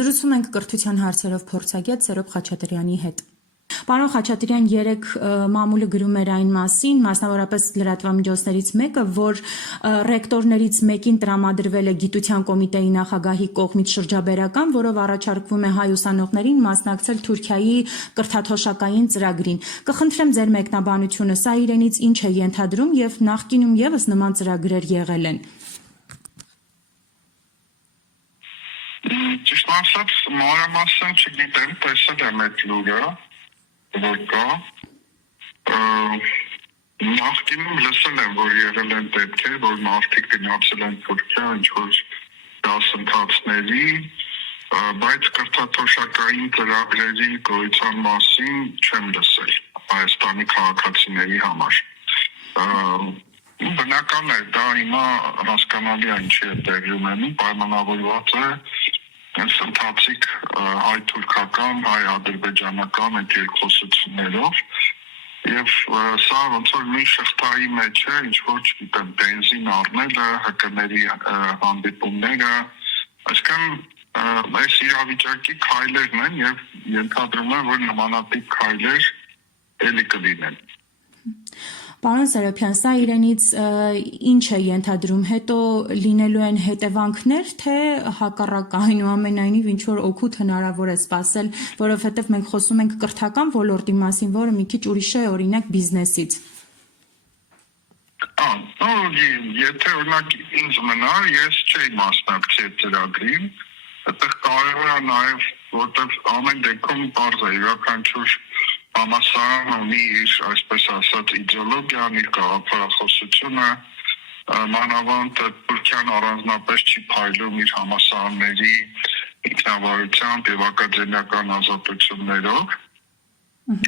Զրուցում ենք կրթության հարցերով փորձագետ Սերոբ Խաչատրյանի հետ։ Պարոն Խաչատրյան, երեք մամուլը գրում էր այն մասին, մասնավորապես լրատվամիջոցներից մեկը, որ ռեկտորներից մեկին տրամադրվել է գիտության կոմիտեի նախագահի կողմից շրջաբերական, որով առաջարկվում է հայ ուսանողներին մասնակցել Թուրքիայի կրթաթոշակային ծրագրին։ Կխնդրեմ ձեր մեկնաբանությունը, սա իրենից ինչ է ենթադրում եւ նախկինում եւս նման ծրագրեր եղել են։ Ճիշտ ասած, մանրամասն չգիտեմ, տեսել եմ այդ լուրը, որ կա, նախկինում լսել եմ, որ եղել են դեպքեր, որ մարդիկ գնացել են Թուրքիա ինչ-որ դասընթացների, բայց կրթաթոշակային ծրագրերի գոյության մասին չեմ լսել Հայաստանի քաղաքացիների համար։ Բնական է, դա հիմա հասկանալի է ինչի է տեղի ունենում, պայմանավորված է ընթացիկ հայ-թուրքական, հայ-ադրբեջանական այդ երկխոսություններով եւ սա ոնց որ մի շղթայի մեջ է, ինչ որ չգիտեմ, բենզին առնելը, ՀԿ-ների հանդիպումները, այսինքն այս իրավիճակի քայլերն են եւ ենթադրում եմ, որ նմանատիպ քայլեր էլի կլինեն։ Պարոն Սարոբյան, սա իրենից ինչ է ենթադրում, հետո լինելու են հետևանքներ, թե հակառակ այնուամենայնիվ ինչ որ օգուտ հնարավոր է սպասել, որովհետև մենք խոսում ենք կրթական ոլորտի մասին, որը մի քիչ ուրիշ է, օրինակ բիզնեսից։ Եթե օրինակ ինձ մնար, ես չէի մասնակցի այդ ծրագրին, այդտեղ կարևոր է նաև, որտեղ ամեն դեպքում պարզ է յուրաքանչյուր համալսարան ունի իր, այսպես ասած, իդեոլոգիան, իր գաղափարախոսությունը, մանավանդ Թուրքիան առանձնապես չի փայլում իր համալսարանների ինքնավարությամբ եւ ակադեմիական ազատություններով։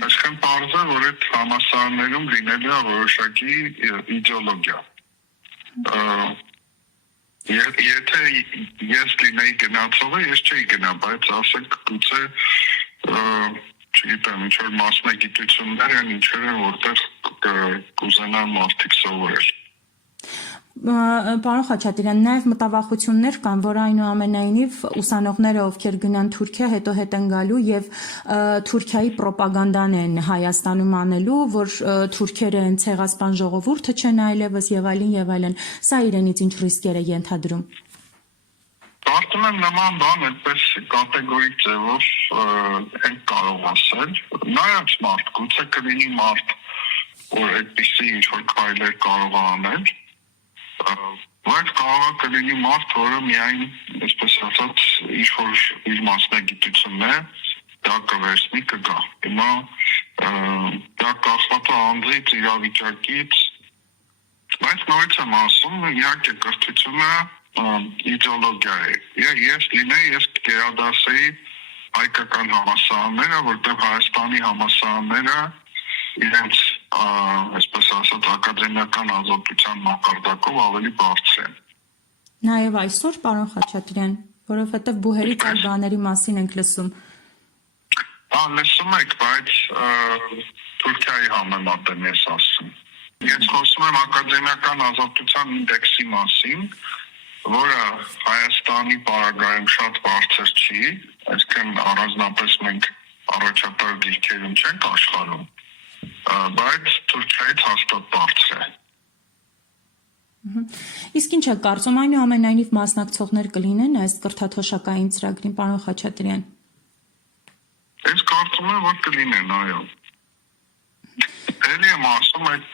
Այսինքն պարզ է, որ այդ համալսարաններում լինելու է որոշակի իդեոլոգիա։ Եթե ես լինեի գնացողը, ես չէի գնա, բայց ասենք գուցե չգիտեմ, ինչ-որ մասնագիտություններ են, ինչեր են, որտեղ կուզենան մարդիկ սովորել։ Պարոն Խաչատրյան, նաև մտավախություններ կան, որ այնուամենայնիվ ուսանողները, ովքեր գնան Թուրքիա, հետո հետ են գալու եւ Թուրքիայի ռոպագանդան են Հայաստանում անելու, որ թուրքերը են ցեղասպան ժողովուրդը չեն այլևս եւ այլն եւ այլն։ Սա իրենից ինչ ռիսկեր է ենթադրում։ Կարծում եմ նման բան այդպես կատեգորիկ ձևով են կարող ասել։ Նայած մարդ, գուցե կլինի մարդ, որ այդպիսի ինչ-որ քայլեր կարող է անել, բայց կարող է կլինի մարդ, որը միայն, այսպես ասած, ինչ-որ իր մասնագիտությունն է, դա կվերցնի կգա։ Հիմա դա կախված է անձից, իրավիճակից, բայց նորից եմ ասում, իհարկե կրթությունը իդեոլոգիա է։ Ես լինեի, ես կերադասեի հայկական համալսարանները, որտեղ Հայաստանի համալսարանները իրենց, այսպես ասած, ակադեմիական ազատության մակարդակով ավելի բարձր են։ Նաև այսօր, պարոն Խաչատրյան, որովհետև բուհերից այլ բաների մասին ենք լսում։ Լսում եք, բայց Թուրքիայի համեմատ եմ ես ասում։ Ես խոսում եմ ակադեմիական ազատության ինդեքսի մասին, որը Հայաստանի պարագայում շատ բարձր չի, այսինքն առանձնապես մենք առաջատար դիրքերում չենք աշխարհում, բայց Թուրքիայից հաստատ բարձր է։ Իսկ ինչ է կարծում, այնուամենայնիվ մասնակցողներ կլինեն այս կրթաթոշակային ծրագրին, պարոն Խաչատրյան։ Ես կարծում եմ, որ կլինեն, այո։ Էլի եմ ասում, այդ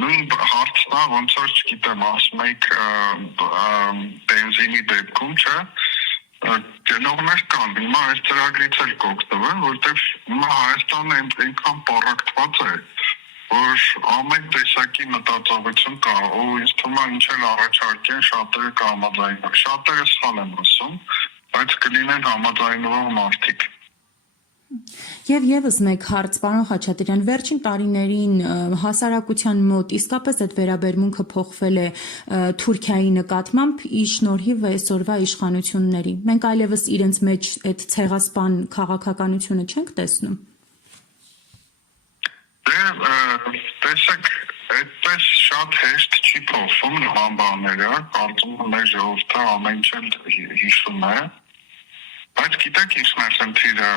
նույն հարցն է, ոնց որ չգիտեմ, ասում եք բենզինի դեպքում, չէ, գնողներ կան, հիմա այս ծրագրից էլ կօգտվեն, որտեղ հիմա Հայաստանը այնքան պառակտված է, որ ամեն տեսակի մտածողություն կա, ու ինձ թվում է ինչ էլ առաջարկեն, շատերը կհամաձայնվեն, շատերը սխալ եմ ասում, բայց կլինեն համաձայնվող մարդիկ։ Եվ եւս մեկ հարց, պարոն Խաչատրյան, վերջին տարիներին հասարակության մոտ իսկապես այդ վերաբերմունքը փոխվել է Թուրքիայի նկատմամբ ի շնորհիվ այսօրվա իշխանությունների։ Մենք այլևս իրենց մեջ այդ ցեղասպան քաղաքականությունը չենք տեսնում։ Տեսեք, այդպես շատ հեշտ չի փոխվում նման բաները, կարծում եմ մեր ժողովուրդը ամեն ինչ հիշում է, Բայց գիտեք ինչն է խնդիրը,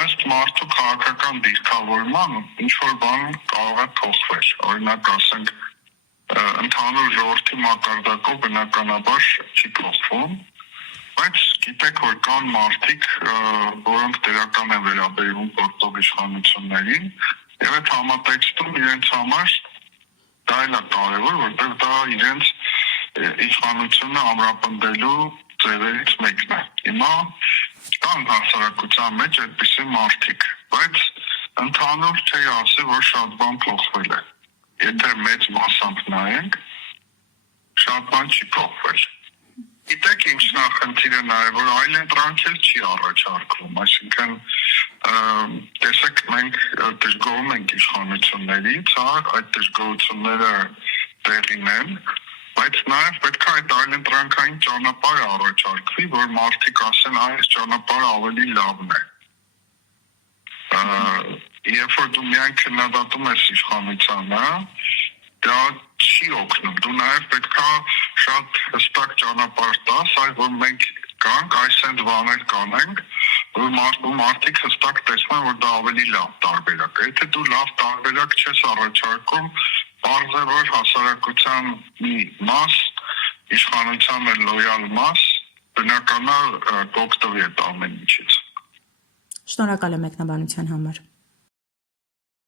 ըստ մարդու քաղաքական դիրքավորման ինչ որ բան կարող է փոխվել, օրինակ ասենք ընդհանուր ժողովրդի մակարդակով բնականաբար չի փոխվում, բայց գիտեք որ կան մարդիկ, որոնք դերական են վերաբերվում գործող իշխանություններին եւ այդ համատեքստում իրենց համար դա էլ է կարևոր, որտեղ դա իրենց իշխանությունը ամրապնդելու ձևերից մեկն է։ Հիմա կան հասարակության մեջ այդպիսի մարդիկ, բայց ընդհանուր չի ասի, որ շատ բան փոխվել է։ Եթե մեծ մասամբ նայենք, շատ բան չի փոխվել։ Գիտեք ինչն է խնդիրը նաև, որ այլընտրանք էլ չի առաջարկվում, այսինքն տեսեք մենք դժգոհում ենք իշխանություններից, այդ դժգոհությունները տեղին են, բայց նաև պետք է այդ այլընտրանքային ճանապարհը առաջարկվի, որ մարդիկ ասեն, այս ճանապարհը ավելի լավն է։ Երբ որ դու միայն քննադատում ես իշխանությանը, դա չի օգնում։ Դու նաև պետք է շատ հստակ ճանապարհ տաս, այլ որ մենք կանք այս այդ բաներ կանենք, որ մարդիկ հստակ տեսնեն, որ դա ավելի լավ տարբերակ է։ Եթե դու լավ տարբերակ չես առաջարկում, պարզ է, որ հասարակության մի մաս, իշխանության լոյալ մաս, բնականաբար կօգտվի այդ ամեն ինչից։ Շնորհակալ եմ մեկնաբանության համար։